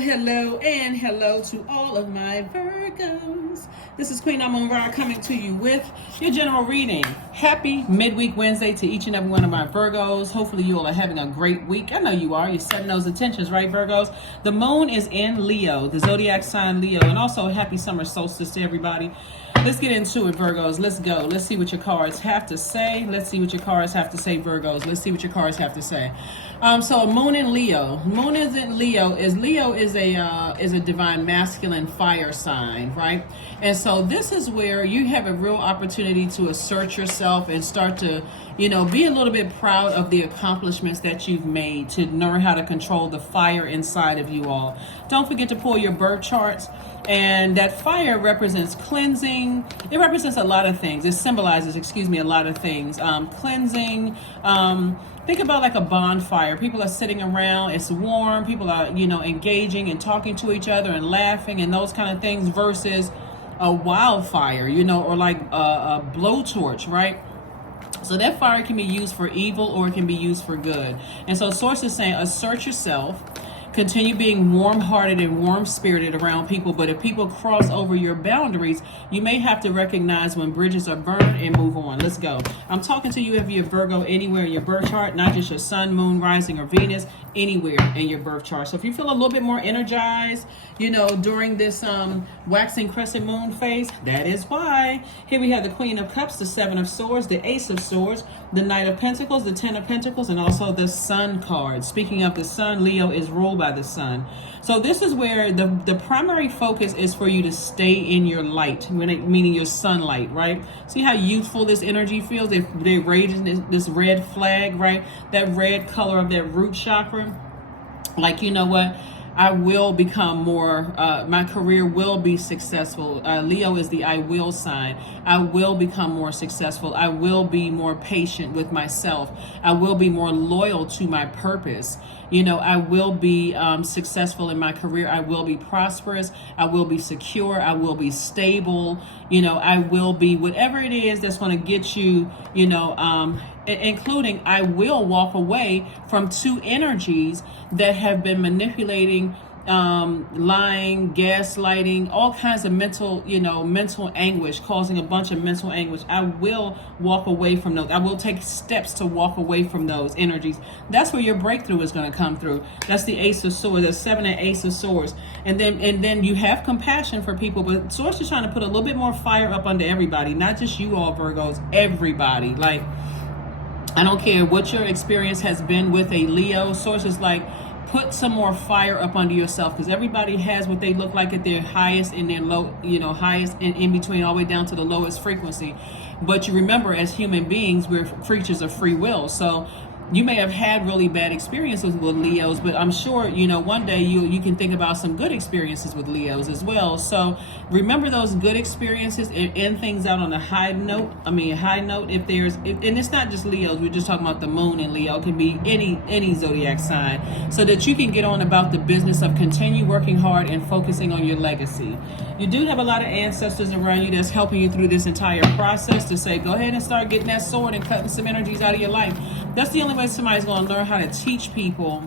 hello, and hello to all of my Virgos. This is Queen Amun Ra coming to you with your general reading. Happy midweek Wednesday to each and every one of my Virgos. Hopefully you all are having a great week. I know you are. You're setting those intentions, right, Virgos? The moon is in Leo, the Zodiac sign Leo, and also happy summer solstice to everybody. Let's get into it, Virgos. Let's go. Let's see what your cards have to say. Let's see what your cards have to say, Virgos. Let's see what your cards have to say. So moon in Leo. Moon is in Leo. Leo is a divine masculine fire sign, right? And so this is where you have a real opportunity to assert yourself and start to, be a little bit proud of the accomplishments that you've made, to learn how to control the fire inside of you all. Don't forget to pull your birth charts. And that fire represents cleansing. It represents a lot of things. It symbolizes, a lot of things. Cleansing. Think about like a bonfire. People are sitting around. It's warm. People are, engaging and talking to each other and laughing and those kind of things versus a wildfire, or like a blowtorch, right? So that fire can be used for evil or it can be used for good. And so Source is saying assert yourself. Continue being warm-hearted and warm-spirited around people, but if people cross over your boundaries, you may have to recognize when bridges are burned and move on. Let's go. I'm talking to you if you're Virgo anywhere in your birth chart, not just your sun, moon, rising, or Venus, anywhere in your birth chart. So if you feel a little bit more energized, during this waxing crescent moon phase, that is why. Here we have the Queen of Cups, the Seven of Swords, the Ace of Swords, the Knight of Pentacles, the Ten of Pentacles, and also the Sun card. Speaking of the Sun, Leo is ruled by the Sun. So this is where the primary focus is for you to stay in your light, meaning your sunlight, right? See how youthful this energy feels? They're raising this red flag, right? That red color of that root chakra. Like, you know what? I will become more, my career will be successful. Leo is the I will sign. I will become more successful. I will be more patient with myself. I will be more loyal to my purpose. I will be successful in my career. I will be prosperous. I will be secure. I will be stable. I will be whatever it is that's going to get you, including I will walk away from two energies that have been manipulating, lying, gaslighting, all kinds of mental anguish, causing a bunch of mental anguish. I will walk away from those. I will take steps to walk away from those energies. That's where your breakthrough is going to come through. That's the Ace of Swords, the Seven and Ace of Swords. And then you have compassion for people, but Source is trying to put a little bit more fire up under everybody, not just you all Virgos, everybody. Like, I don't care what your experience has been with a Leo. Source is like, put some more fire up under yourself, because everybody has what they look like at their highest and their low, highest and in between, all the way down to the lowest frequency. But you remember, as human beings, we're creatures of free will. So you may have had really bad experiences with Leos, but I'm sure, one day you can think about some good experiences with Leos as well. So remember those good experiences and end things out on a high note. If there's, and it's not just Leos, we're just talking about the moon in Leo. It can be any zodiac sign, so that you can get on about the business of continue working hard and focusing on your legacy. You do have a lot of ancestors around you that's helping you through this entire process to say, go ahead and start getting that sword and cutting some energies out of your life. That's the only way somebody's going to learn how to teach people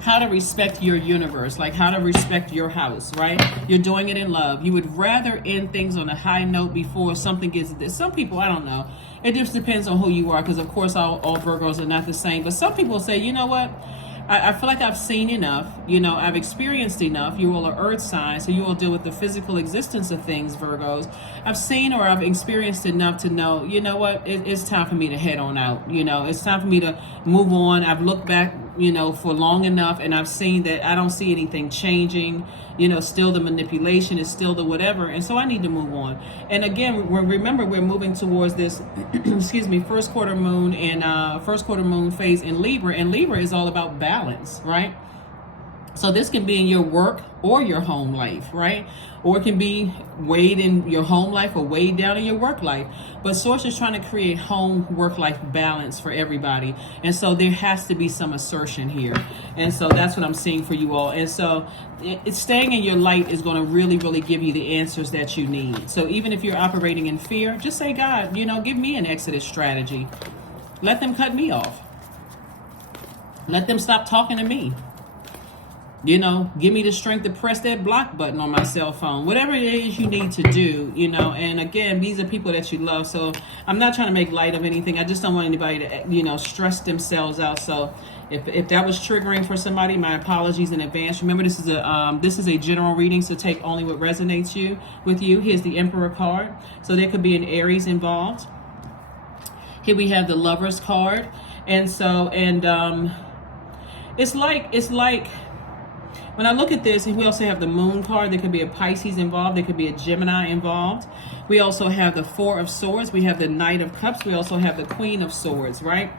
how to respect your universe, like how to respect your house, right? You're doing it in love. You would rather end things on a high note before something gets this. Some people, I don't know. It just depends on who you are, because of course all Virgos are not the same. But some people say, you know what? I feel like I've seen enough, I've experienced enough. You all are earth signs, so you all deal with the physical existence of things, Virgos. I've seen or I've experienced enough to know, it's time for me to head on out. It's time for me to move on. I've looked back, for long enough, and I've seen that I don't see anything changing. Still the manipulation is still the whatever. And so I need to move on. And again, remember, we're moving towards this, first quarter moon phase in Libra. And Libra is all about balance, right? So this can be in your work or your home life, right? Or it can be weighed in your home life or weighed down in your work life. But Source is trying to create home work-life balance for everybody. And so there has to be some assertion here. And so that's what I'm seeing for you all. And so it's staying in your light is going to really, really give you the answers that you need. So even if you're operating in fear, just say, God, give me an exodus strategy. Let them cut me off. Let them stop talking to me. Give me the strength to press that block button on my cell phone. Whatever it is you need to do, and again, these are people that you love. So I'm not trying to make light of anything. I just don't want anybody to, stress themselves out. So if that was triggering for somebody, my apologies in advance. Remember, this is a general reading, so take only what resonates with you. Here's the Emperor card. So there could be an Aries involved. Here we have the Lovers card. And so, it's like, when I look at this, and we also have the Moon card, there could be a Pisces involved, there could be a Gemini involved. We also have the Four of Swords, we have the Knight of Cups, we also have the Queen of Swords, right?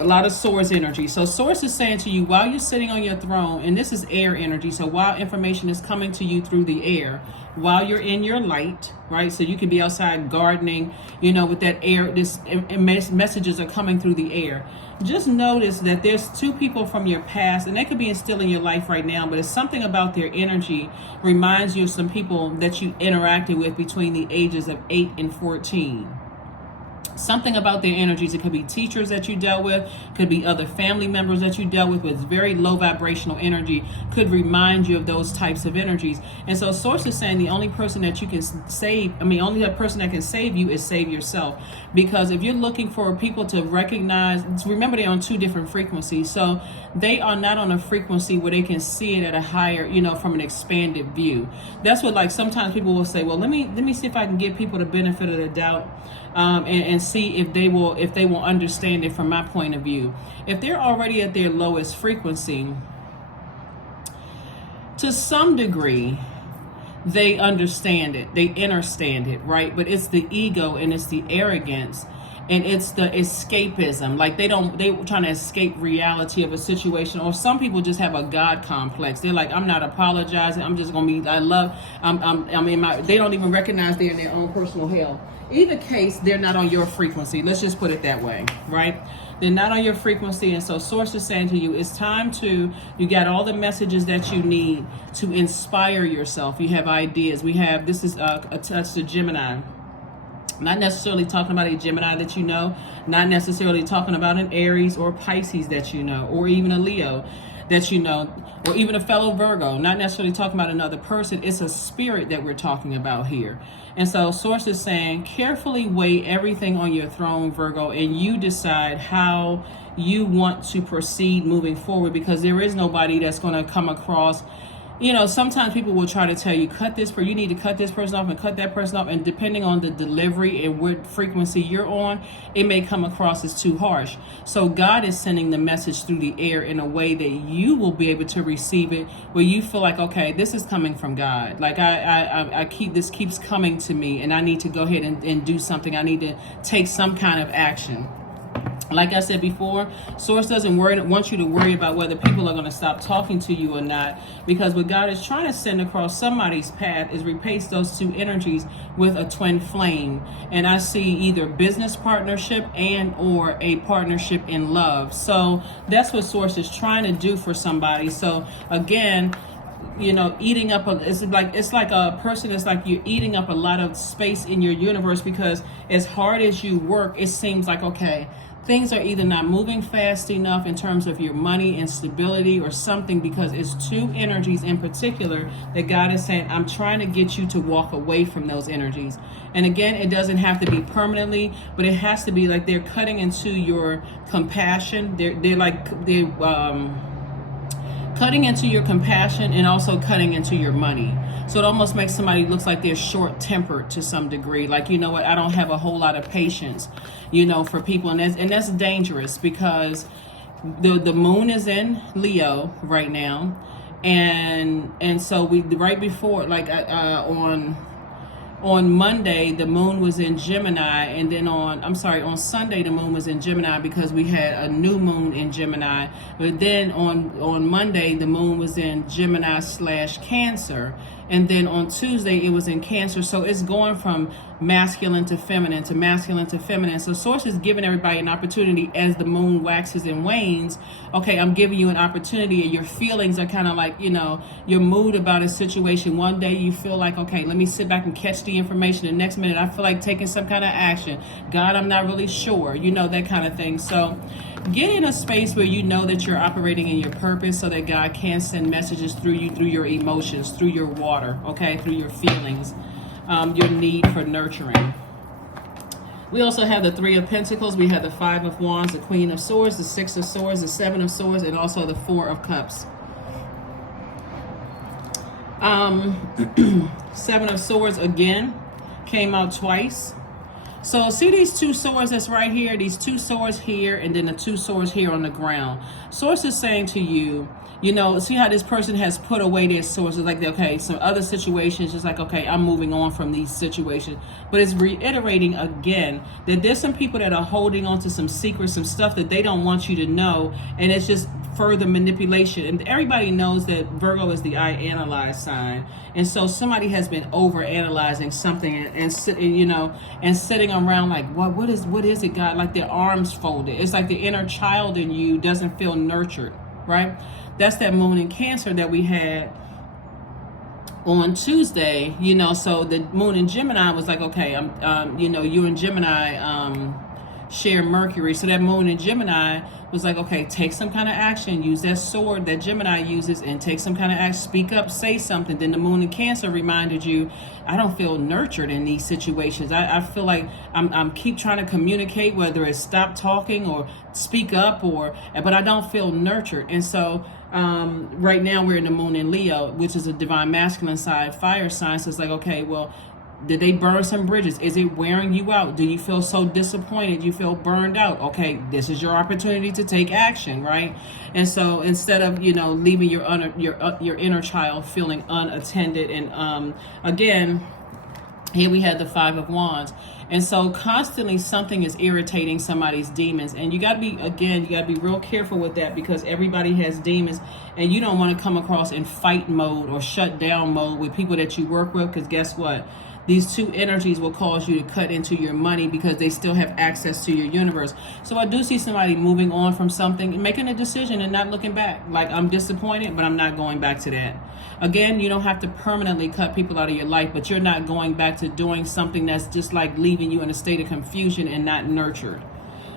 A lot of Swords energy. So Source is saying to you, while you're sitting on your throne, and this is air energy, so while information is coming to you through the air, while you're in your light, right? So you can be outside gardening, with that air, messages are coming through the air. Just notice that there's two people from your past, and they could be still in your life right now, but it's something about their energy reminds you of some people that you interacted with between the ages of 8 and 14. Something about their energies. It could be teachers that you dealt with, could be other family members that you dealt with very low vibrational energy, could remind you of those types of energies. And so Source is saying the only person that you can save, only the person that can save you is save yourself. Because if you're looking for people to recognize, remember they're on two different frequencies. So they are not on a frequency where they can see it at a higher, from an expanded view. That's what, like, sometimes people will say, well, let me see if I can give people the benefit of the doubt. And see if they will understand it from my point of view. If they're already at their lowest frequency, to some degree, they understand it, they understand it, right? But it's the ego and it's the arrogance and it's the escapism. Like they trying to escape reality of a situation. Or some people just have a God complex. They're like, I'm not apologizing. I'm just gonna be. They don't even recognize they're in their own personal hell. Either case, they're not on your frequency. Let's just put it that way, right? They're not on your frequency. And so Source is saying to you, it's time you got all the messages that you need to inspire yourself. You have ideas. This is a touch to Gemini. Not necessarily talking about a Gemini that you know, not necessarily talking about an Aries or Pisces that you know, or even a Leo that you know, or even a fellow Virgo. Not necessarily talking about another person. It's a spirit that we're talking about here. And so Source is saying, carefully weigh everything on your throne, Virgo, and you decide how you want to proceed moving forward, because there is nobody that's going to come across. Sometimes people will try to tell you, you need to cut this person off and cut that person off. And depending on the delivery and what frequency you're on, it may come across as too harsh. So God is sending the message through the air in a way that you will be able to receive it, where you feel like, okay, this is coming from God. Like this keeps coming to me, and I need to go ahead and do something. I need to take some kind of action. Like I said before, Source doesn't want you to worry about whether people are going to stop talking to you or not, because what God is trying to send across somebody's path is replace those two energies with a twin flame. And I see either business partnership and or a partnership in love. So that's what Source is trying to do for somebody. So again, eating up it's like a person. It's like you're eating up a lot of space in your universe, because as hard as you work, it seems like, okay, things are either not moving fast enough in terms of your money and stability or something, because it's two energies in particular that God is saying, I'm trying to get you to walk away from those energies. And again, it doesn't have to be permanently, but it has to be like they're cutting into your compassion. They're cutting into your compassion and also cutting into your money. So it almost makes somebody looks like they're short-tempered to some degree. Like, you know what, I don't have a whole lot of patience, for people. And that's dangerous, because the moon is in Leo right now. And so we, right before, like on Monday, the moon was in Gemini, and then on Sunday, the moon was in Gemini, because we had a new moon in Gemini. But then on Monday, the moon was in Gemini / Cancer. And then on Tuesday, it was in Cancer. So it's going from masculine to feminine to masculine to feminine. So source is giving everybody an opportunity as the moon waxes and wanes. Okay, I'm giving you an opportunity, and your feelings are kind of like, your mood about a situation. One day you feel like, okay, let me sit back and catch the information. The next minute I feel like taking some kind of action. God, I'm not really sure, that kind of thing. So get in a space where you know that you're operating in your purpose, so that God can send messages through you, through your emotions, through your water, okay, through your feelings, your need for nurturing. We also have the Three of Pentacles. We have the Five of Wands, the Queen of Swords, the Six of Swords, the Seven of Swords, and also the Four of Cups. Seven of Swords again came out twice. So see these two swords that's right here, these two swords here, and then the two swords here on the ground. Source is saying to you, see how this person has put away their swords. It's like, okay, some other situations, just like, okay, I'm moving on from these situations. But it's reiterating again that there's some people that are holding on to some secrets, some stuff that they don't want you to know. And it's just further manipulation. And everybody knows that Virgo is the I analyze sign. And so somebody has been over analyzing something and sitting around like, what is it, God? Like their arms folded. It's like the inner child in you doesn't feel nurtured, right? That's that moon in Cancer that we had on Tuesday, so the moon in Gemini was like, okay, you and Gemini share Mercury. So that moon in Gemini was like, okay, take some kind of action, use that sword that Gemini uses and take some kind of action, speak up, say something. Then the moon in Cancer reminded you, I don't feel nurtured in these situations. I feel like I'm keep trying to communicate, whether it's stop talking or speak up, but I don't feel nurtured. And so right now we're in the moon in Leo, which is a divine masculine side, fire sign. So it's like, okay, well, did they burn some bridges? Is it wearing you out? Do you feel so disappointed? You feel burned out? Okay, this is your opportunity to take action, right? And so instead of, leaving your inner child feeling unattended, and again, here we had the Five of Wands. And so constantly something is irritating somebody's demons. And you got to be real careful with that, because everybody has demons, and you don't want to come across in fight mode or shut down mode with people that you work with, because guess what? These two energies will cause you to cut into your money because they still have access to your universe. So I do see somebody moving on from something and making a decision and not looking back. Like, I'm disappointed, but I'm not going back to that. Again, you don't have to permanently cut people out of your life, but you're not going back to doing something that's just like leaving you in a state of confusion and not nurtured.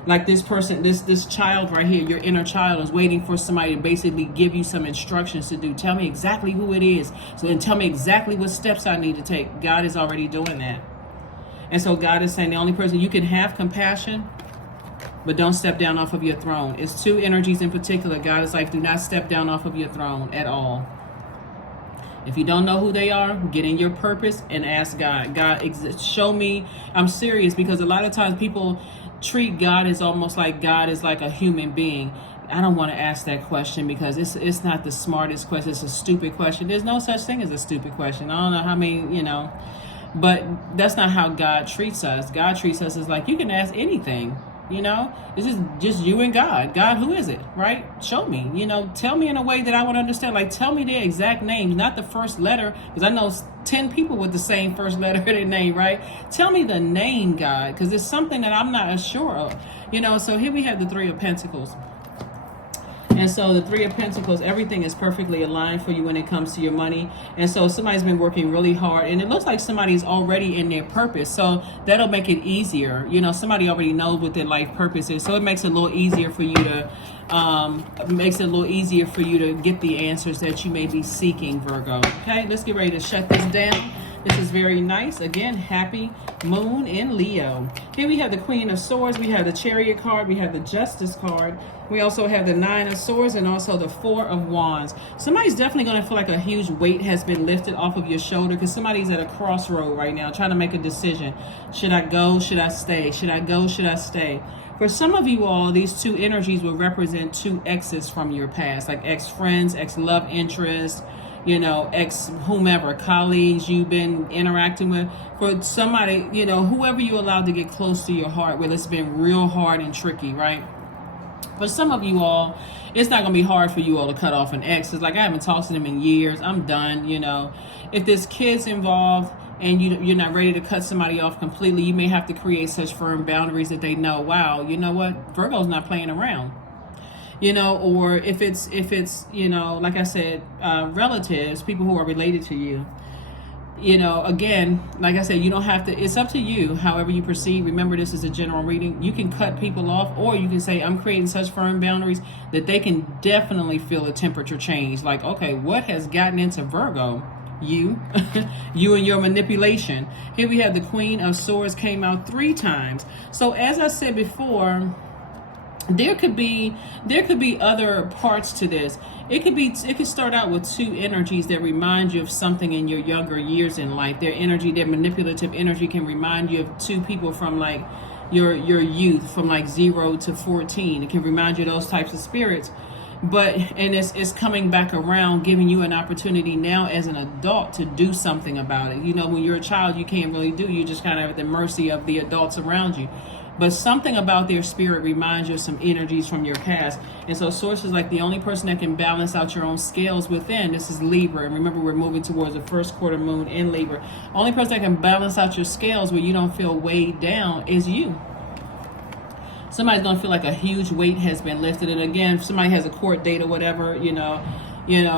Like this person, this child right here, your inner child is waiting for somebody to basically give you some instructions to do. Tell me exactly who it is. So then tell me exactly what steps I need to take. God is already doing that. And so God is saying the only person you can have compassion, but don't step down off of your throne. It's two energies in particular. God is like, do not step down off of your throne at all. If you don't know who they are, get in your purpose and ask God. God, show me. I'm serious, because a lot of times people treat God as almost like God is like a human being. I don't want to ask that question because it's not the smartest question. It's a stupid question. There's no such thing as a stupid question. I don't know how many, but that's not how God treats us. God treats us as like, you can ask anything. This is just you and God. God, who is it, right? Show me, tell me in a way that I would understand. Like, tell me their exact names, not the first letter, because I know 10 people with the same first letter of their name, right? Tell me the name, God, because it's something that I'm not sure of, So here we have the Three of Pentacles. And so the Three of Pentacles, everything is perfectly aligned for you when it comes to your money. And so somebody's been working really hard, and it looks like somebody's already in their purpose. So that'll make it easier. Somebody already knows what their life purpose is. So it makes it a little easier for you to get the answers that you may be seeking, Virgo. Okay, let's get ready to shut this down. This is very nice. Again, happy moon in Leo. Here we have the Queen of Swords. We have the Chariot card. We have the Justice card. We also have the Nine of Swords and also the Four of Wands. Somebody's definitely going to feel like a huge weight has been lifted off of your shoulder, because somebody's at a crossroad right now trying to make a decision. Should I go? Should I stay? Should I go? Should I stay? For some of you all, these two energies will represent two exes from your past, like ex-friends, ex-love interests, ex whomever, colleagues you've been interacting with. For somebody, whoever you allowed to get close to your heart, well, it's been real hard and tricky, right? For some of you all, it's not going to be hard for you all to cut off an ex. It's like, I haven't talked to them in years. I'm done, you know. If there's kids involved and you're not ready to cut somebody off completely, you may have to create such firm boundaries that they know, wow, you know what, Virgo's not playing around. You know, or if it's you know, like I said, relatives, people who are related to you, you know, again, like I said, you don't have to, it's up to you, however you proceed. Remember, this is a general reading. You can cut people off, or you can say, I'm creating such firm boundaries that they can definitely feel a temperature change. Like, okay, what has gotten into Virgo? You, you and your manipulation. Here we have the Queen of Swords came out 3 times. So as I said before, there could be other parts to this. It could start out with 2 energies that remind you of something in your younger years in life. Their energy, their manipulative energy, can remind you of 2 people from like your youth, from like 0 to 14. It can remind you of those types of spirits. And it's coming back around, giving you an opportunity now as an adult to do something about it. You know, when you're a child, you can't really do. You're just kind of at the mercy of the adults around you. But something about their spirit reminds you of some energies from your past. And so Source is like the only person that can balance out your own scales within. This is Libra. And remember, we're moving towards the first quarter moon in Libra. Only person that can balance out your scales where you don't feel weighed down is you. Somebody's going to feel like a huge weight has been lifted. And again, if somebody has a court date or whatever, you know,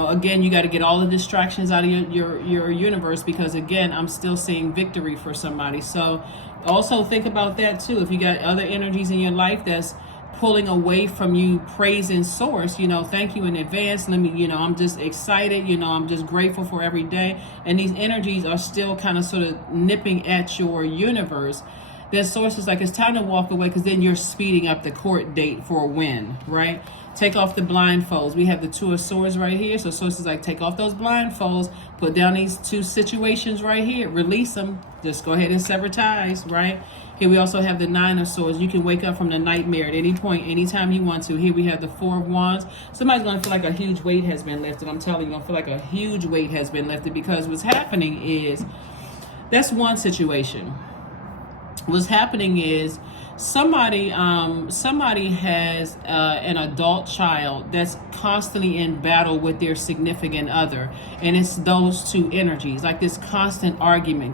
again, you got to get all the distractions out of your universe, because again, I'm still seeing victory for somebody. So also think about that too. If you got other energies in your life that's pulling away from you praising Source, you know, thank you in advance. Let me, you know, I'm just excited, you know, I'm just grateful for every day. And these energies are still kind of sort of nipping at your universe. Then Source is like, it's time to walk away, because then you're speeding up the court date for a win, right? Take off the blindfolds. We have the 2 of Swords right here. So Source is like, take off those blindfolds, put down these 2 situations right here, release them. Just go ahead and sever ties, right? Here we also have the 9 of Swords. You can wake up from the nightmare at any point, anytime you want to. Here we have the 4 of Wands. Somebody's going to feel like a huge weight has been lifted. I'm telling you, you're going to feel like a huge weight has been lifted, because what's happening is, that's one situation. What's happening is somebody has an adult child that's constantly in battle with their significant other, and it's those 2 energies, like this constant arguing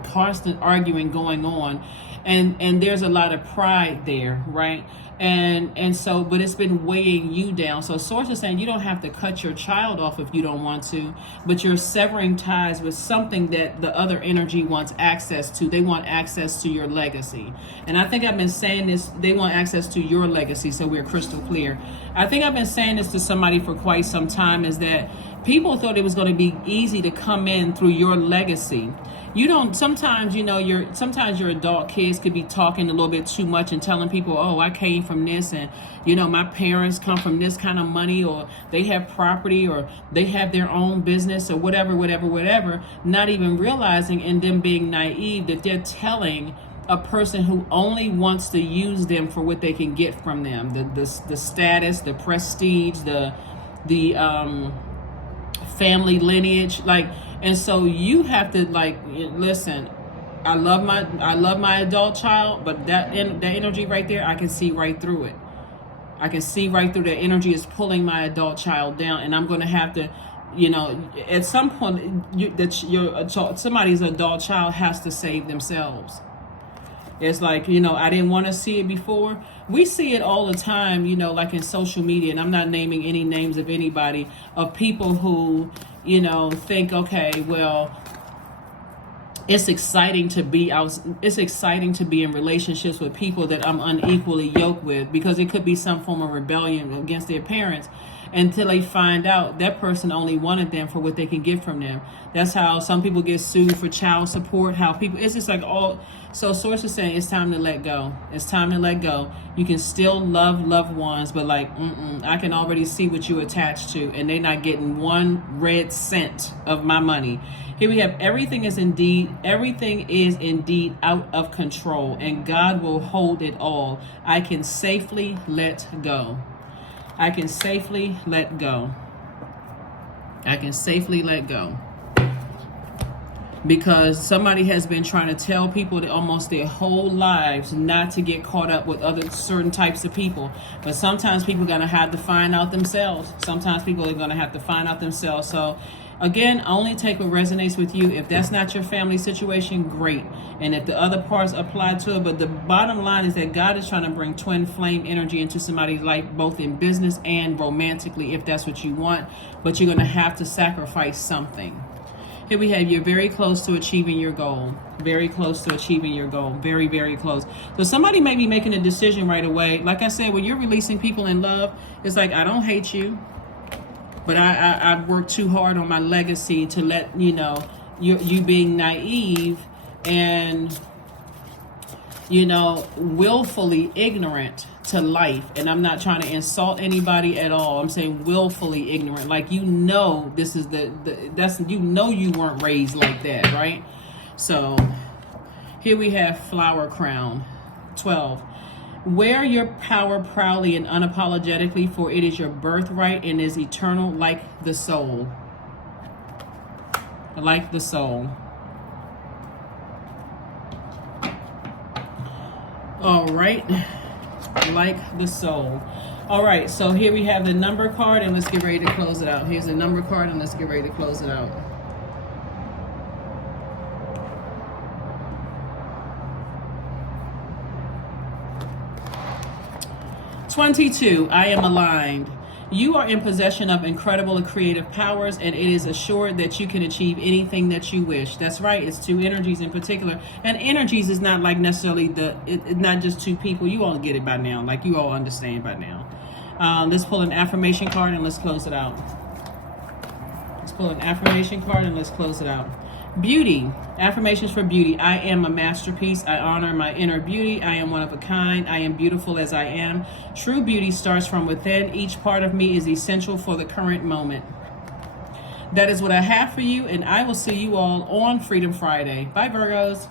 going on, and there's a lot of pride there, right? And so, but it's been weighing you down. So Source is saying you don't have to cut your child off if you don't want to, but you're severing ties with something that the other energy wants access to. They want access to your legacy. And I think I've been saying this, they want access to your legacy, so we're crystal clear. I think I've been saying this to somebody for quite some time, is that people thought it was going to be easy to come in through your legacy. You don't, sometimes, you know, sometimes your adult kids could be talking a little bit too much and telling people, oh, I came from this, and, you know, my parents come from this kind of money, or they have property, or they have their own business, or whatever, not even realizing, and them being naive, that they're telling a person who only wants to use them for what they can get from them, the status, the prestige, the family lineage, like. And so you have to, like, listen, I love my adult child, but that energy right there, I can see right through it. I can see right through that energy is pulling my adult child down, and I'm going to have to, you know, at some point, somebody's adult child has to save themselves. It's like, you know, I didn't want to see it before. We see it all the time, you know, like in social media, and I'm not naming any names of anybody, of people who, you know, think, okay, well, it's exciting to be in relationships with people that I'm unequally yoked with, because it could be some form of rebellion against their parents, until they find out that person only wanted them for what they can get from them. That's how some people get sued for child support, it's just like all. So Source is saying it's time to let go. It's time to let go. You can still love loved ones, but like, I can already see what you attached to, and they're not getting 1 red cent of my money. Here we have everything is indeed out of control, and God will hold it all. I can safely let go. I can safely let go. I can safely let go. because somebody has been trying to tell people that almost their whole lives not to get caught up with other certain types of people. But sometimes people are going to have to find out themselves. Sometimes people are going to have to find out themselves. So again, only take what resonates with you. If that's not your family situation, great. And if the other parts apply to it. But the bottom line is that God is trying to bring twin flame energy into somebody's life, both in business and romantically, if that's what you want. But you're going to have to sacrifice something. Here we have, you're very close to achieving your goal. Very close to achieving your goal. Very, very close. So somebody may be making a decision right away. Like I said, when you're releasing people in love, it's like, I don't hate you, but I've worked too hard on my legacy to let, you being naive and, willfully ignorant to life. And I'm not trying to insult anybody at all. I'm saying willfully ignorant. Like, this is you weren't raised like that, right? So here we have flower crown. 12. Wear your power proudly and unapologetically, for it is your birthright and is eternal like the soul. Like the soul. All right. Like the soul. All right, so here we have the number card, and let's get ready to close it out. Here's the number card, and let's get ready to close it out. "22, I am aligned. You are in possession of incredible and creative powers, and it is assured that you can achieve anything that you wish." That's right. It's two energies in particular. And energies is not like necessarily it's not just two people. You all get it by now. Like, you all understand by now. Let's pull an affirmation card and let's close it out. Let's pull an affirmation card and let's close it out. Beauty. Affirmations for beauty. I am a masterpiece. I honor my inner beauty. I am one of a kind. I am beautiful as I am. True beauty starts from within. Each part of me is essential for the current moment. That is what I have for you, and I will see you all on Freedom Friday. Bye, Virgos.